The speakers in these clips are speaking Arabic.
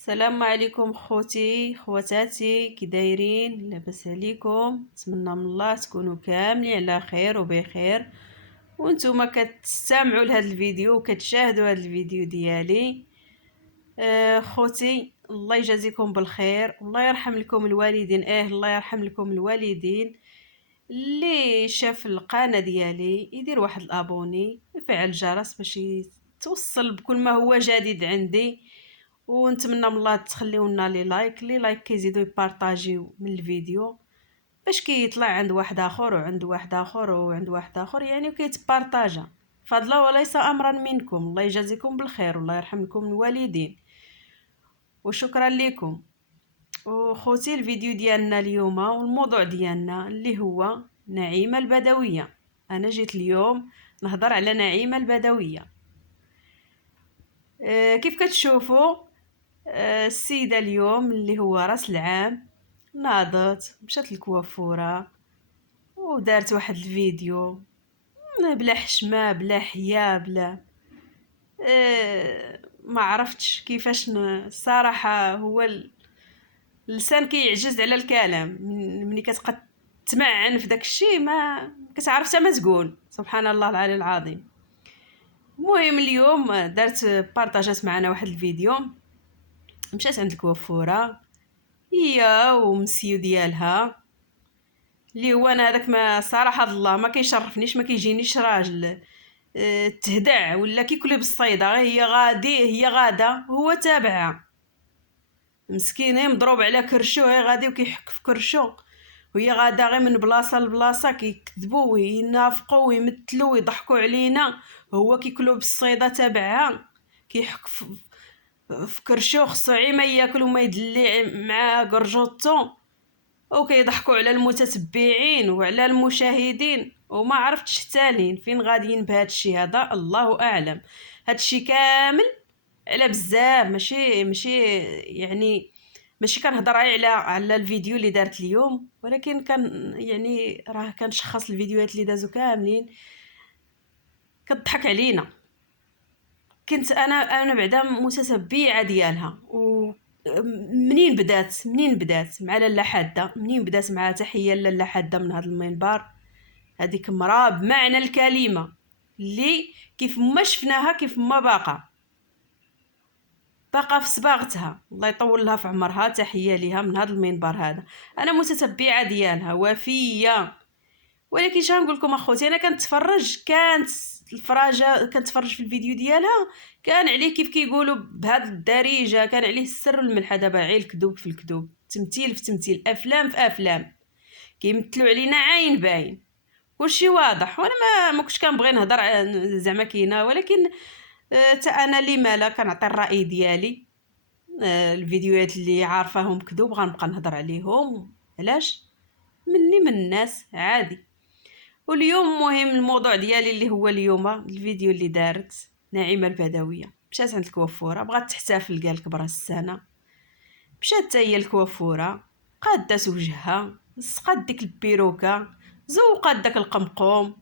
السلام عليكم خوتي خواتاتي، كي دايرين؟ لاباس عليكم؟ نتمنى من الله تكونوا كاملين على خير وبخير، وانتم كتستمعوا لهذا الفيديو وكتشاهدوا هذا الفيديو ديالي. خوتي، الله يجازيكم بالخير والله يرحم لكم الوالدين. الله يرحم لكم الوالدين. اللي شاف القناه ديالي يدير واحد الابوني ويفعل الجرس باش توصل بكل ما هو جديد عندي، ونتمنى من الله تخليونا لي لايك كيزيدوا يبارطاجيو من الفيديو باش كيطلع عند واحد اخر وعند واحد اخر وعند واحد اخر، يعني وكيتبارطاجا فضلا وليس امرا منكم. الله يجازيكم بالخير والله يرحم لكم الوالدين، وشكرا لكم. وخوتي، الفيديو ديالنا اليوم والموضوع ديالنا اللي هو نعيمة البدوية. انا جيت اليوم نهضر على نعيمة البدوية. كيف كتشوفوا، السيدة اليوم اللي هو راس العام ناضت مشات للكوافورة ودارت واحد الفيديو بلا حشمة بلا حياء بلا ما عرفتش كيفاش الصراحة هو اللسان كيعجز على الكلام. ملي كتبقى تمعن في داك الشيء ما كتعرف حتى ما تقول. سبحان الله العلي العظيم. المهم اليوم دارت بارطاجات معنا واحد الفيديو، مشات عند الكوافوره هي ومسيو ديالها اللي هو انا هذاك ما صراحه الله ما كيشرفنيش، ما كيجينيش راجل تهدع ولا كيكلي بالصيده. هي غاده هو تابعها، مسكينه مضروب على كرشو، هي غادي وكيحك في كرشو وهي غاده غير من بلاصه لبلاصه، كيكذبوا وينافقوا ويمثلوا ويضحكوا علينا، هو كيكلو بالصيده تابعها كيحك في كرشو. خصو عي ما ياكل وما يدلي مع قرجوطو، وكيضحكوا على المتتبعين وعلى المشاهدين، وما عرفتش التالين فين غاديين بهذا الشيء هذا. الله اعلم. هذا الشيء كامل على بزاف، ماشي يعني ماشي كنهضر على الفيديو اللي دارت اليوم، ولكن كان يعني راه كنشخص الفيديوهات اللي دازو كاملين كتضحك علينا. كنت انا بعدا متتبعه ديالها، و منين بدات مع لاله حاده، منين بدات مع تحيه لاله حاده من هذا المنبر. هذيك مراه بمعنى الكلمه اللي كيف ما شفناها كيف ما باقا في صباغتها، الله يطول لها في عمرها. تحيه ليها من هذا المنبر هذا. انا متتبعه ديالها وفيه، ولكن شنو نقول لكم اخوتي، انا كنتفرج، كانت الفراجه كنتفرج في الفيديو ديالها، كان عليه كيف كيقولوا بهذا الدارجه، كان عليه السر والملح. دابا عي الكذوب في الكذوب، تمثيل في تمثيل، افلام في افلام، كيمثلوا علينا عين باين، كلشي واضح. وانا ما كنتش كنبغي نهضر زعما كاينه، ولكن تا انا لي مالا كنعطي الراي ديالي. الفيديوهات اللي عارفاهم كذوب غنبقى نهضر عليهم، علاش؟ مني من الناس عادي. واليوم مهم الموضوع ديالي اللي هو اليوم الفيديو اللي دارت نعيمة البدوية. مشات عند الكوافوره بغات تحتفل، قالك براس السنه، مشات حتى هي الكوافوره، قادات وجهها، سقات ديك البيروكه، زوقات داك القمقوم،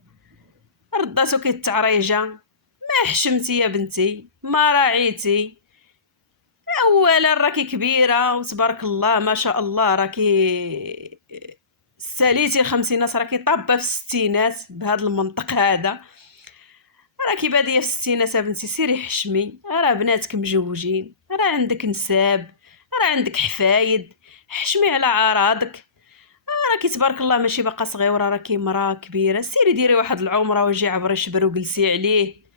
رداتو كيتعريجه. ما حشمتي يا بنتي، ما راعيتي. اولا راكي كبيره وتبارك الله ما شاء الله، راكي ساليتي الخمسينات، راكي طابه في الستينات بهذا المنطق هذا، راكي باديه في الستينات بنتي. سيري حشمي، راه بناتك مجوجين، راه عندك نساب، راه عندك حفايد، حشمي على اعراضك. راكي تبارك الله ماشي باقا صغيره، راكي مراه كبيره. سيري ديري واحد العمره وجي عبري شبر وجلسي عليه.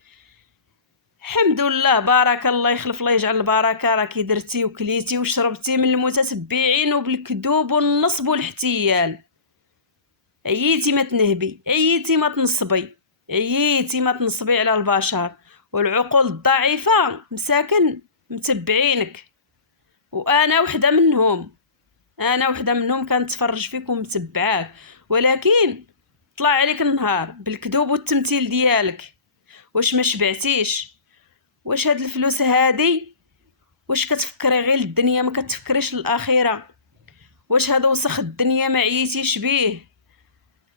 الحمد لله بارك الله يخلف الله يجعل البركه، راكي درتي وكليتي وشربتي من المتتبعين وبالكذوب والنصب والاحتيال. عييتي ما تنهبي، عييتي ما تنصبي، عييتي ما تنصبي على البشر والعقول الضعيفه مساكن متبعينك. وانا وحده منهم، انا وحده منهم كنتفرج فيك ومتبعاك، ولكن طلع عليك النهار بالكذوب والتمثيل ديالك. واش ما شبعتيش؟ واش هاد الفلوس هادي واش كتفكري غير الدنيا ما كتفكريش الاخره؟ واش هذا وسخ الدنيا ما عييتيش بيه؟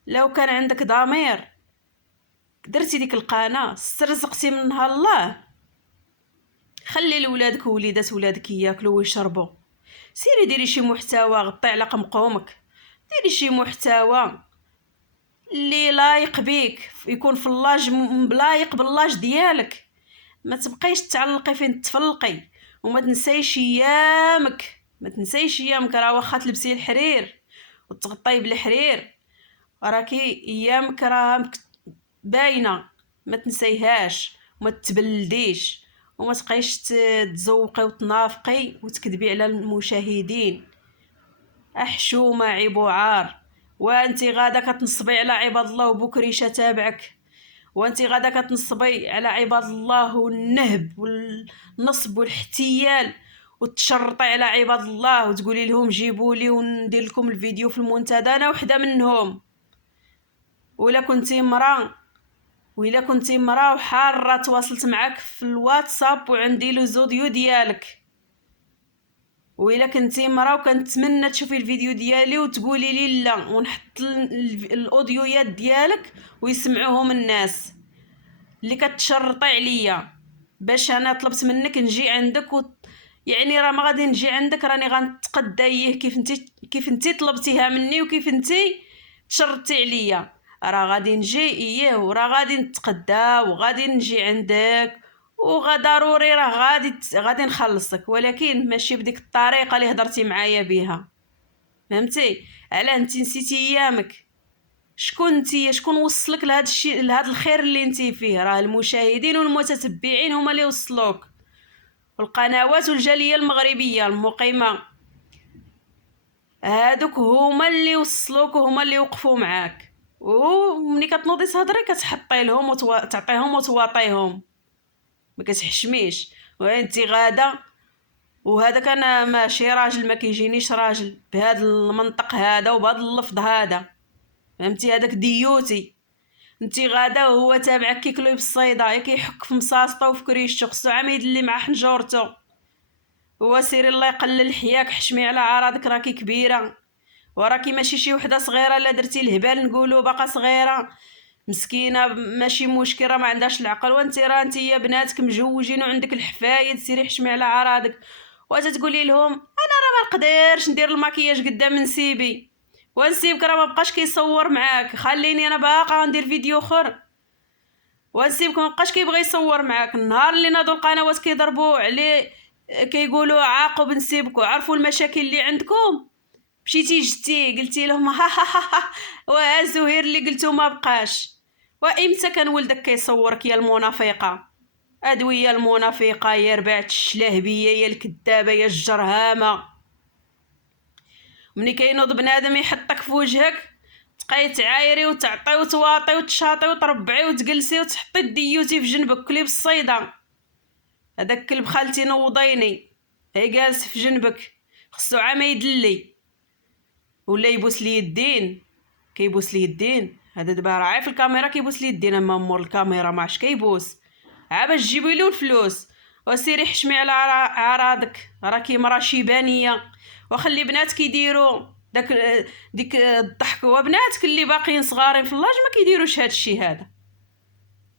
لو كان عندك ضمير درتي ديك القناه استرزقتي منها الله، خلي لولادك ووليدات ولادك ياكلوا ويشربوا. سيري ديري شي محتوى غطي على قمقومك، ديري شي محتوى اللي لايق بيك، يكون في اللاج لايق باللاج ديالك. ما تبقيش تعلقي فين تفلقي، وما تنسيش ايامك، ما تنسيش ايامك. راه واخا تلبسي الحرير وتغطي بالحرير، راكي ايامك راه باينه، ما تنسيهاش وما تبلديش، وما تبقايش تزوقي وتنافقي وتكذبي على المشاهدين. احشومه عيب وعار. وانت غادا كتنصبي على عباد الله وبكريشه تابعك، وانت غادا كتنصبي على عباد الله والنهب والنصب والاحتيال، وتشرطي على عباد الله وتقولي لهم جيبوا لي وندير لكم الفيديو في المنتدى. انا وحده منهم. ولا كنتي مرا وحاره تواصلت معاك في الواتساب وعندي لو زوديو ديالك، وإلا كنتي مرا وكنتمنى تشوفي الفيديو ديالي وتقولي لي لا، ونحط الاوديويات ديالك ويسمعوهم الناس اللي كتشرطي عليا باش انا طلبت منك نجي عندك يعني راه ما غادي نجي عندك، راني غنتقدايه كيف انت طلبتيها مني وكيف انت تشرطتي عليا. راه غادي نجي وراه غادي نتقدا وغادي نجي عندك ضروري راه غادي نخلصك، ولكن ماشي بديك الطريقه اللي هضرتي معايا بها. فهمتي؟ علاه انت نسيتي ايامك؟ شكون وصلك لهذا الشيء، لهذا الخير اللي انت فيه؟ راه المشاهدين والمتتبعين هما اللي وصلوك، والقنوات والجاليه المغربيه المقيمه هادوك هما اللي وصلوك وهما اللي وقفوا معاك. ومني كتنوضي تهضري كتحطي لهم وتعطيهم وتواطيهم، ما كتحشميش. وانت غاده وهذاك انا ماشي راجل، ما كيجينيش راجل بهذا المنطق هذا وبهذا اللفظ هذا. فهمتي؟ هذاك ديوتي. انت غاده وهو تابعك كيكلوي بالصيده، يا كيحك في مصاصطه وفي كريشتو، خصو عام يدلي مع حنجورتو. هو سيري الله يقلل حياك، حشمي على عراضك، راكي كبيره وراكي ماشي شي وحده صغيره. لا درتي الهبال نقولوا باقا صغيره مسكينه ماشي مشكل، راه ما عندهاش العقل. وانت راه انت يا بناتك مجوجين وعندك الحفايد، سيري حشمي على عراضك. تقولي لهم انا راه ما نقدرش ندير المكياج قدام نسيبي، ونسيبك راه ما بقاش كيصور معاك، خليني انا باقا غندير فيديو اخر. ونسيبك ما بقاش كيبغي يصور معاك. النهار اللي ناضوا القنوات كيضربوا عليه كيقولوا عاقب نسيبك وعرفوا المشاكل اللي عندكم، مشيتي جتي قلتي لهم ها ها ها ها وها زهير اللي قلتو ما بقاش. وامتى كان ولدك كيصورك يا المنافقه؟ ادويه المنافقه يا ربعت الشلاهبيه يا الكذابه يا الجرهامه. ملي كينوض بنادم يحطك في وجهك تبقاي تعايري وتعطي وتواطي وتشاطي وتربعي وتجلسي وتحطي الديوتي في جنبك كلي بالصيده. هذاك كلب خالتي نوضيني هي جالس في جنبك، خصو عام يدلي ولا يبوس لي الدين. كيبوس لي الدين هذا دابا راه في الكاميرا كيبوس لي الدين، اما مور الكاميرا ما عرفش كيبوس. باش تجيبي له الفلوس. وسيري حشمي على عراضك، راكي مرا شيبانيه. وخلي بناتك يديروا ديك الضحك، وبناتك اللي باقيين صغارين في اللاج ما كيديروش هذا الشيء هذا.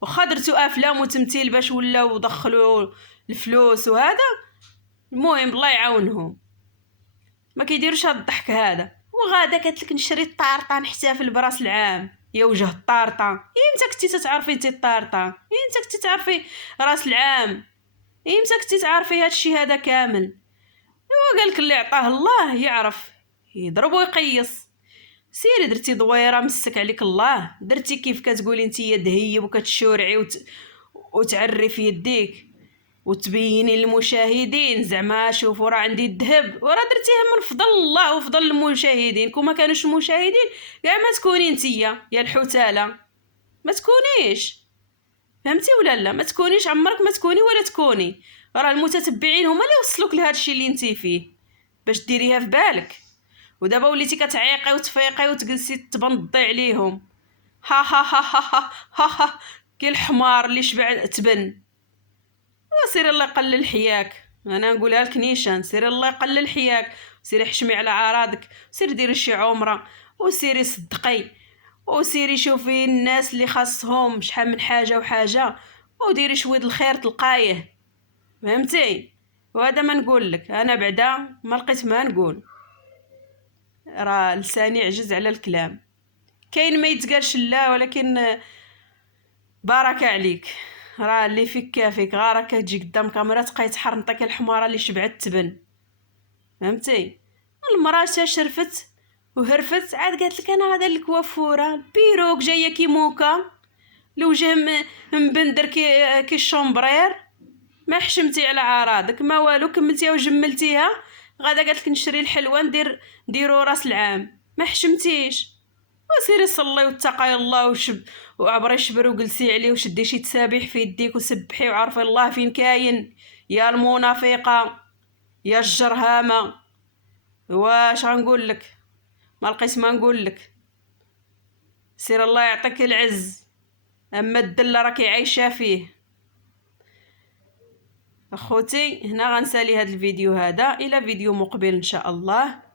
واخا درتو افلام وتمثيل باش ولاو دخلوا الفلوس وهذا، المهم الله يعاونهم، ما كيديروش هذا الضحك هذا. وغادا قالت لك نشري الطارطه نحتفل براس العام. يا وجه الطارطه، امتى كنتي تتعرفي انت الطارطه؟ امتى كنتي تعرفي راس العام؟ امتى كنتي تعرفي هذا الشيء هذا كامل؟ هو قالك اللي عطاه الله يعرف يضرب ويقيس. سيري درتي دويره مسك عليك الله، درتي كيف كتقولي انت دهيب وكتشورعي وتعرفي يديك وتبيني للمشاهدين زعما شوفوا راه عندي الذهب، وراه درتيها من فضل الله وفضل المشاهدين. كون ما كانوش المشاهدين كاع ما تكوني نتيا يا الحوتاله، ما تكونيش. فهمتي ولا لا؟ ما تكونيش، عمرك ما تكوني ولا تكوني. راه المتتبعين هما اللي وصلوك لهذا الشيء اللي انتي فيه باش ديريها في بالك. ودابا وليتي كتعيقي وتفيقي وتجلسي تبنضي عليهم. ها ها ها ها ها ها كي الحمار اللي شبع تبن. وسيري الله يقلل حياك، انا نقولها لك نيشان، سيري الله يقلل حياك، سيري حشمي على عراضك، سيري ديري شي عمره، وسيري صدقي، وسيري شوفي الناس اللي خاصهم شحال من حاجه وحاجه، وديري شويه الخير تلقايه. فهمتي؟ وهذا ما نقول لك انا بعدا ما لقيت ما نقول، راه لساني عجز على الكلام. كاين ما يتقالش لا، ولكن بركه عليك، راه اللي فيك كافيك، غارك تجي قدام كاميرا تبقاي تحرنطك الحماره اللي شبعت تبن. فهمتي؟ المراه شرفت وهرفت، عاد قالت لك انا غادا للكوافوره بيروك جايه كي موكا، الوجه مبندر كي الشومبرير، ما حشمتي على عراضك ما والو، كملتيها وجملتيها، غادا قالت لك نشري الحلوى نديرو راس العام، ما حشمتيش. وسيري صلي واتقي الله وعبري الشبر وجلسي عليه وشدي شي تسابيح في يديك وسبحي وعرفي الله فين كاين، يا المنافقه يا الجرهامه. واش غنقول لك؟ ما لقيت ما نقول لك. سير الله يعطيك العز، اما الدل راكي عايشه فيه. اخوتي هنا غنسالي هذا الفيديو هذا، الى فيديو مقبل ان شاء الله.